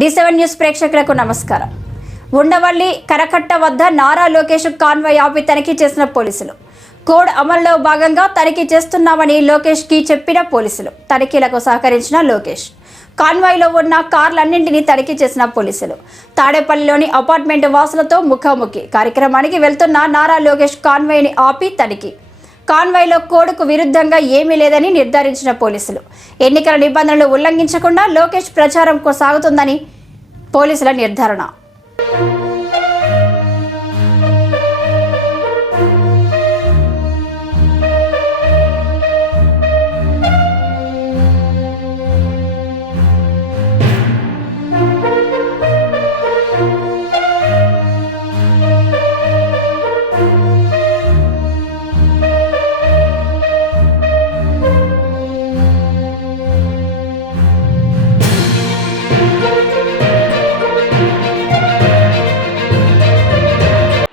D seven news ప్రేక్షకులకు నమస్కారం. ఉండవల్లి కరకట్ట వద్ద నారా లోకేష్ కాన్వాయ్ ఆపి తనిఖీ చేసిన పోలీసులు. కోడ్ అమల్లో భాగంగా తనిఖీ చేస్తున్నామని లోకేష్కి చెప్పిన పోలీసులు. తనిఖీలకు సహకరించిన లోకేష్. కాన్వాయ్లో ఉన్న కార్లన్నింటినీ తనిఖీ చేసిన పోలీసులు. తాడేపల్లిలోని అపార్ట్మెంట్ వాసులతో ముఖాముఖి. కార్యక్రమానికి వెళ్తున్న నారా లోకేష్ కాన్వాయ్ని ఆపి తనిఖీ. కాన్వాయ్లో కోడ్కు విరుద్ధంగా ఏమీ లేదని నిర్ధారించిన పోలీసులు. ఎన్నికల నిబంధనలు ఉల్లంఘించకుండా లోకేష్ ప్రచారం కొనసాగుతుందని పోలీసుల నిర్ధారణ.